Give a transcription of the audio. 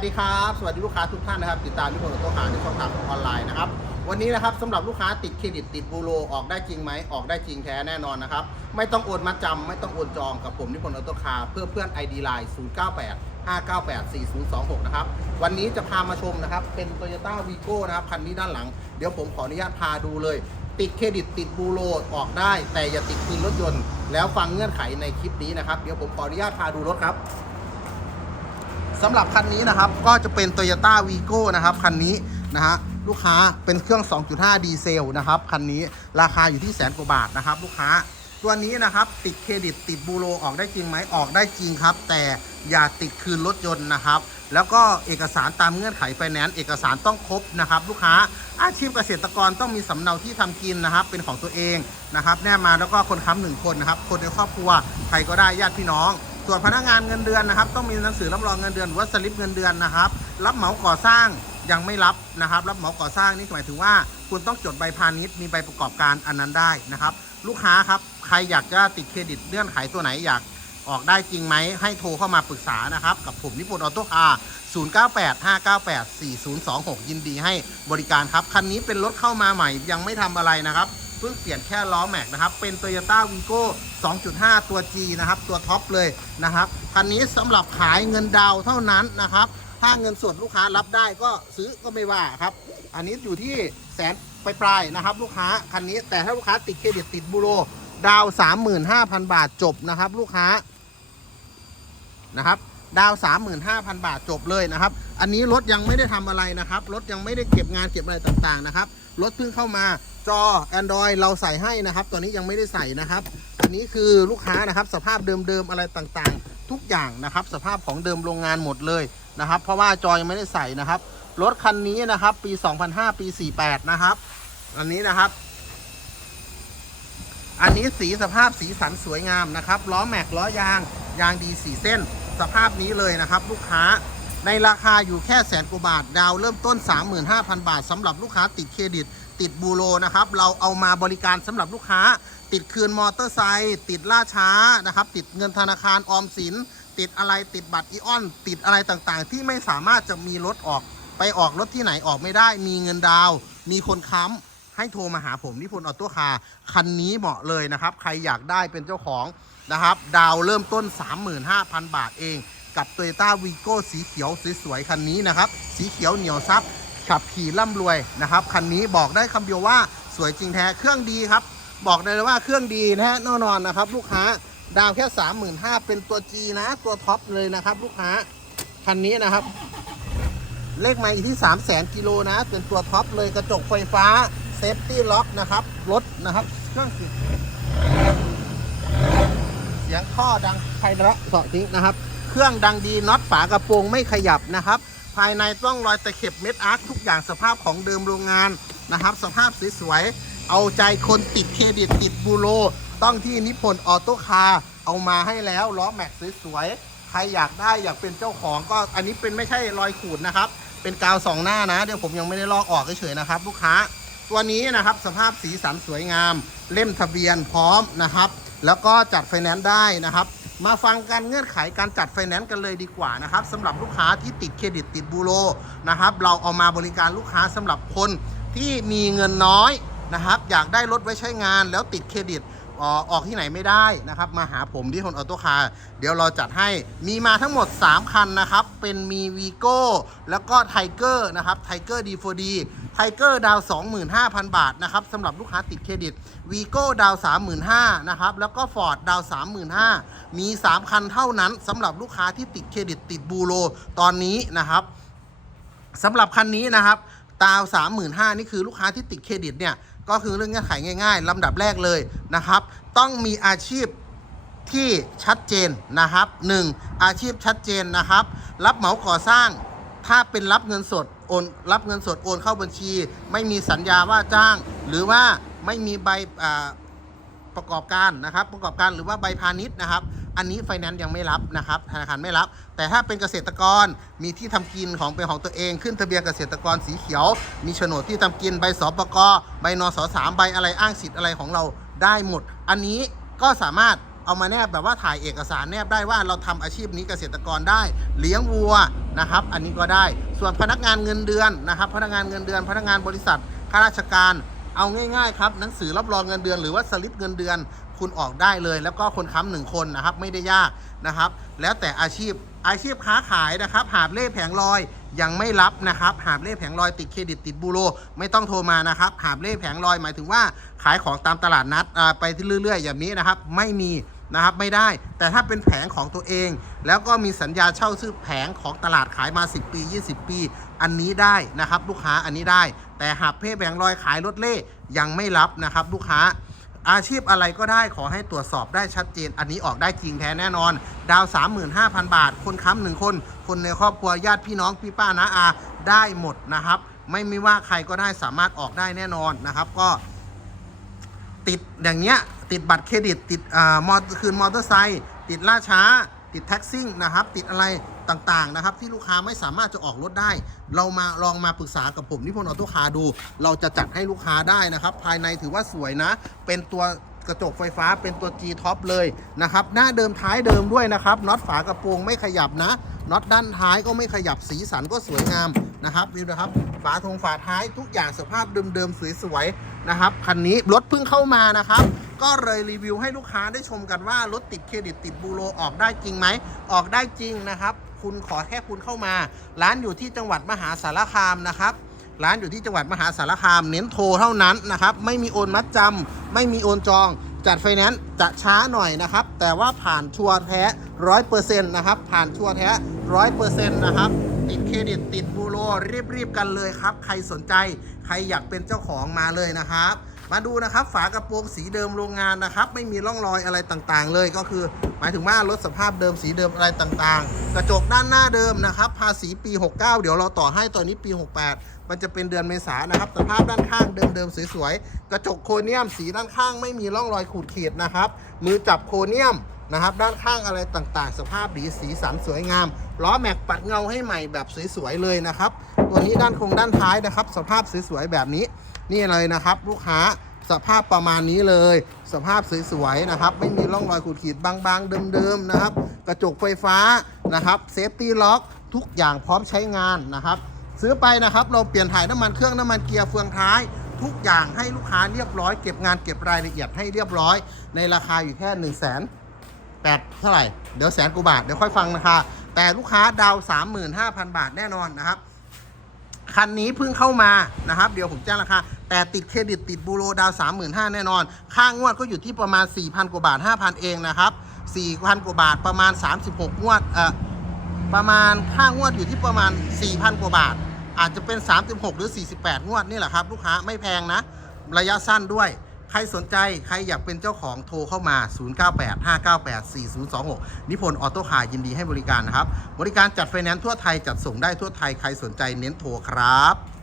สวัสดีครับสวัสดีลูกค้าทุกท่านนะครับติดตามที่ผมตัวหาในช่องทางออนไลน์นะครับวันนี้นะครับสำหรับลูกค้าติดเครดิตติดบูโรออกได้จริงไหมออกได้จริงแท้แน่นอนนะครับไม่ต้องโอนมัดจำไม่ต้องโอนจองกับผมนิพนธ์ออโต้คาร์เพื่อเพื่อน ID Line 098 598 4026 นะครับ วันนี้จะพามาชมนะครับ เป็น Toyota Vigo นะครับ คันนี้ด้านหลัง เดี๋ยวผมขออนุญาตพาดูเลย ติดเครดิตติดบูโรออกได้ แต่อย่าติดคืนรถยนต์ แล้วฟังเงื่อนไขในคลิปนี้นะครับ เดี๋ยวผมขออนุญาตพาดูรถครับ สำหรับคันนี้นะครับก็จะเป็น Toyota Vigo นะครับคันนี้นะฮะลูกค้าเป็นเครื่อง 2.5 ดีเซลนะครับคันนี้ราคาอยู่ที่แสนกว่าบาทนะครับ ลูกค้าตัวนี้นะครับติดเครดิตติดบูโรออกได้จริงไหมออกได้จริงครับ แต่อย่าติดคืนรถยนต์นะครับ แล้วก็เอกสารตามเงื่อนไขไฟแนนซ์เอกสารต้องครบนะครับ ลูกค้าอาชีพเกษตรกรต้องมีสำเนาที่ทำกินนะครับ เป็นของตัวเองนะครับ แน่มาแล้วก็คนค้ำหนึ่งคนนะครับ คนในครอบครัวใครก็ได้ญาติพี่น้อง ส่วนพนักงานเงินเดือนนะครับ ต้องมีหนังสือรับรองเงินเดือนหรือว่าสลิปเงินเดือนนะครับ รับเหมาก่อสร้างยังไม่รับนะครับ รับเหมาก่อสร้างนี่หมายถึงว่า คุณต้องจดใบพาณิชย์มีใบประกอบการอันนั้นได้นะครับ ลูกค้าครับใครอยากจะติดเครดิตเลื่อนไขตัวไหนอยากออกได้จริงไหมให้โทรเข้ามาปรึกษานะครับ กับผมนิพนธ์ออโต้คาร์0985984026 ยินดีให้บริการครับ คันนี้เป็นรถเข้ามาใหม่ยังไม่ทำอะไรนะครับ เพิ่งเปลี่ยนแค่ล้อแม็กนะครับ เป็น Toyota Vigo 2.5 ตัว G นะครับ ตัวท็อปเลยนะครับ คันนี้สำหรับขายเงินดาวเท่านั้นนะครับ ถ้าเงินสดลูกค้ารับได้ก็ซื้อก็ไม่ว่าครับ อันนี้อยู่ที่แสนปลายๆนะครับ ลูกค้าคันนี้แต่ถ้าลูกค้าติดเครดิตติดบูโรดาวน์35,000 บาทจบนะครับ ลูกค้านะครับดาวน์35,000 บาทจบเลยนะครับ อันนี้รถยังไม่ได้ทำอะไรนะครับ รถยังไม่ได้เก็บงานเก็บอะไรต่างๆนะครับ รถเพิ่งเข้ามา จอ Android เราใส่ให้นะครับ ตัวนี้ยังไม่ได้ใส่นะครับ อันนี้คือลูกค้านะครับ สภาพเดิมๆอะไรต่างๆ ทุกอย่างนะครับ สภาพของเดิมโรงงานหมดเลยนะครับ เพราะว่าจอยังไม่ได้ใส่นะครับ รถคันนี้นะครับ ปี 2005 ปี 48 นะครับ อันนี้นะครับ อันนี้สีสภาพสีสันสวยงามนะครับ ล้อแม็กล้อยาง ยางดีสีเส้น สภาพนี้เลยนะครับ ลูกค้าในราคาอยู่แค่แสนกว่าบาท ดาวเริ่มต้น 35,000 บาทสำหรับลูกค้าติดเครดิต ติดบูโรนะครับ เราเอามาบริการสำหรับลูกค้า ติดคืนมอเตอร์ไซค์ติดล่าช้านะครับ ติดเงินธนาคารออมสิน ติดอะไรติดบัตรอีออน ติดอะไรต่างๆ ที่ไม่สามารถจะมีรถออกไปออกรถที่ไหนออกไม่ได้ มีเงินดาว มีคนค้ำให้โทรมาหาผมนิพนธ์ออโต้คาร์คันนี้เหมาะเลยนะครับ ใครอยากได้เป็นเจ้าของนะครับ ดาวเริ่มต้น 35,000 บาทเอง กับ t o y ต้าวีโก้สีเขียวสวยๆคันนี้นะครับ สีเขียวเหนียวซับ ขับขี่ร่ำรวยนะครับคันนี้บอกได้คำเดียวว่าสวยจริงแท้เครื่องดีครับ บอกได้เลยว่าเครื่องดีนะฮะแน่นอนนะครับ ลูกค้าดาวแค่ 35,000เป็นตัว G นะ ตัวท็อปเลยนะครับ ลูกค้าคันนี้นะครับ เลขไมล์ที่ 3 0 0 0 0 0กิโลนะ เป็นตัวท็อปเลยกระจกไฟฟ้าเซฟตี้ล็อกนะครับรถนะครับเครื่องสียงเสียงข้อดังไพเราะเสาะทิ้งนะครับ เครื่องดังดีน็อตฝากระโปรงไม่ขยับนะครับ ภายในต้องรอยตะเข็บเม็ดอาร์คทุกอย่างสภาพของเดิมโรงงานนะครับ สภาพสวยๆเอาใจคนติดเครดิตติดบูโรต้องที่นิพนธ์ออโต้คาร์เอามาให้แล้วล้อแม็กซ์สวยๆใครอยากได้อยากเป็นเจ้าของก็อันนี้เป็นไม่ใช่รอยขูดนะครับ เป็นกาวสองหน้านะเดี๋ยวผมยังไม่ได้ลอกออกเฉยๆนะครับ ลูกค้า ตัวนี้นะครับสภาพสีสันสวยงาม เล่มทะเบียนพร้อมนะครับ แล้วก็จัดไฟแนนซ์ได้นะครับ มาฟังกันเงื่อนไขการจัดไฟแนนซ์กันเลยดีกว่านะครับสำหรับลูกค้าที่ติดเครดิตติดบูโรนะครับเราเอามาบริการลูกค้าสำหรับคนที่มีเงินน้อยนะครับอยากได้รถไว้ใช้งานแล้วติดเครดิตออกออกที่ไหนไม่ได้นะครับ มาหาผมที่คนออโต้คาร์เดี๋ยวเราจัดให้มีมาทั้งหมด 3 คันนะครับ เป็นมีวีโก้แล้วก็ไทเกอร์นะครับไทเกอร์ดีโฟดี ไทเกอร์ดาว 25,000 บาทนะครับสำหรับลูกค้าติดเครดิตวีโก้ดาว 35,000นะครับแล้วก็ฟอร์ดดาว 35,000 มี 3 คันเท่านั้นสำหรับลูกค้าที่ติดเครดิตติดบูโรตอนนี้นะครับสำหรับคันนี้นะครับตาว 35,000 นี่คือลูกค้าที่ติดเครดิตเนี่ยก็คือเรื่องเงื่อนไขง่าย ๆลำดับแรกเลยนะครับ ต้องมีอาชีพที่ชัดเจนนะครับ 1. อาชีพชัดเจนนะครับ รับเหมาก่อสร้าง ถ้าเป็นรับเงินสด โอนรับเงินสดโอนเข้าบัญชี ไม่มีสัญญาว่าจ้าง หรือว่าไม่มีใบประกอบการนะครับ ประกอบการหรือว่าใบพาณิชย์นะครับ อันนี้ไฟแนนซ์ยังไม่รับนะครับธนาคารไม่รับ แต่ถ้าเป็นเกษตรกรมีที่ทำกินของเป็นของตัวเอง ขึ้นทะเบียนเกษตรกรสีเขียว มีโฉนดที่ทำกินใบสปกใบนสสามใบอะไรอ้างสิทธิ์อะไรของเราได้หมด อันนี้ก็สามารถ เอามาแนบแบบว่าถ่ายเอกสารแนบได้ว่าเราทำอาชีพนี้เกษตรกรได้ เลี้ยงวัวนะครับ อันนี้ก็ได้ ส่วนพนักงานเงินเดือนนะครับ พนักงานเงินเดือน พนักงานบริษัทข้าราชการเอาง่ายๆครับหนังสือรับรองเงินเดือนหรือว่าสลิปเงินเดือน คุณออกได้เลย แล้วก็คนค้ำหนึ่งคนนะครับไม่ได้ยากนะครับ แล้วแต่อาชีพอาชีพค้าขายนะครับหาบเล่แผงลอย ยังไม่รับนะครับ หาบเล่แผงลอยติดเครดิตติดบูโรไม่ต้องโทรมานะครับ หาบเล่แผงลอยหมายถึงว่าขายของตามตลาดนัดไปที่เรื่อยๆ อย่างนี้นะครับ ไม่มีนะครับไม่ได้แต่ถ้าเป็นแผงของตัวเอง แล้วก็มีสัญญาเช่าซื้อแผงของตลาดขายมา 10 ปี 20 ปี อันนี้ได้นะครับ ลูกค้าอันนี้ได้ แต่หาบเพ่แผงลอยขายรถเล่ยังไม่รับนะครับ ลูกค้า อาชีพอะไรก็ได้ขอให้ตรวจสอบได้ชัดเจน อันนี้ออกได้จริงแท้แน่นอน ดาว 35,000 บาท คนค้ำหนึ่งคน คนในครอบครัวญาติพี่น้องพี่ป้านาอาได้หมดนะครับ ไม่มีว่าใครก็ได้สามารถออกได้แน่นอนนะครับ ก็ ติดอย่างเงี้ยติดบัตรเครดิต ติดอ่ามอคืนมอเตอร์ไซค์ติดล่าช้า ติดแท็กซิ่งนะครับ ติดอะไรต่างๆนะครับ ที่ลูกค้าไม่สามารถจะออกรถได้ เรามาลองมาปรึกษากับผมนิพนธ์ออโต้คาดู เราจะจัดให้ลูกค้าได้นะครับ ภายในถือว่าสวยนะ เป็นตัวกระจกไฟฟ้าเป็นตัว G Top เลยนะครับ หน้าเดิมท้ายเดิมด้วยนะครับน็อตฝากระโปรงไม่ขยับนะน็อตด้านท้ายก็ไม่ขยับสีสันก็สวยงามนะครับดูนะครับ ฝาทงฝาท้ายทุกอย่างสภาพเดิมๆสวยๆนะครับคันนี้รถเพิ่งเข้ามานะครับ ก็เลยรีวิวให้ลูกค้าได้ชมกันว่ารถติดเครดิตติดบูโรออกได้จริงไหม ออกได้จริงนะครับ คุณขอแค่คุณเข้ามา ร้านอยู่ที่จังหวัดมหาสารคามนะครับ ร้านอยู่ที่จังหวัดมหาสารคาม เน้นโทรเท่านั้นนะครับ ไม่มีโอนมัดจำไม่มีโอนจอง จัดไฟแนนซ์จะช้าหน่อยนะครับ แต่ว่าผ่านชัวร์แท้ร้อยเปอร์เซ็นต์นะครับ ผ่านชัวร์แท้ร้อยเปอร์เซ็นต์นะครับติดเครดิตติดบูโรรีบๆกันเลยครับ ใครสนใจ ใครอยากเป็นเจ้าของมาเลยนะครับ มาดูนะครับ ฝากระโปรงสีเดิมโรงงานนะครับ ไม่มีร่องรอยอะไรต่างๆ เลยก็คือ หมายถึงว่ารถสภาพเดิมสีเดิมอะไรต่างๆ กระจกด้านหน้าเดิมนะครับภาษีปี 69 เดี๋ยวเราต่อให้ตอนนี้ปี 68 มันจะเป็นเดือนเมษานนะครับสภาพด้านข้างเดิมๆสวยๆกระจกโครเนียมสีด้านข้างไม่มีร่องรอยขูดขีดนะครับมือจับโครเนียมนะครับด้านข้างอะไรต่างๆ สภาพดีสีสันสวยงามล้อแม็กปัดเงาให้ใหม่แบบสวยๆเลยนะครับ ตัวนี้ด้านโครงด้านท้ายนะครับ สภาพสวยๆแบบนี้ นี่เลยนะครับ ลูกค้าสภาพประมาณนี้เลย สภาพสวยๆนะครับ ไม่มีร่องรอยขูดขีดบางๆเดิมๆนะครับ กระจกไฟฟ้านะครับเซฟตี้ล็อกทุกอย่างพร้อมใช้งานนะครับ ซื้อไปนะครับ เราเปลี่ยนถ่ายน้ำมันเครื่องน้ำมันเกียร์เฟืองท้าย ทุกอย่างให้ลูกค้าเรียบร้อย เก็บงานเก็บรายละเอียดให้เรียบร้อย ในราคาอยู่แค่1นึ่งแสนแปดเท่าไหร่ เดี๋ยวแสนกว่าบาท เดี๋ยวค่อยฟังราคาแต่ลูกค้าดาว 35,000 บาทแน่นอนนะครับ คันนี้เพิ่งเข้ามานะครับ เดี๋ยวผมแจ้งราคา แต่ติดเครดิตติดบูโรดาว35,000แน่นอน ค่างวดก็อยู่ที่ประมาณ 4,000 กว่าบาท 5,000 เองนะครับ4,000 กว่าบาทประมาณ 36 งวดเอ่อประมาณค่างวดอยู่ที่ประมาณ 4,000 กว่าบาท อาจจะเป็น 36 หรือ 48 งวดนี่แหละครับ ลูกค้าไม่แพงนะ ระยะสั้นด้วย ใครสนใจใครอยากเป็นเจ้าของโทรเข้ามา 0985984026 นิพนธ์ออโต้คายินดีให้บริการนะครับ บริการจัดไฟแนนซ์ทั่วไทยจัดส่งได้ทั่วไทยใครสนใจเน้นโทรครับ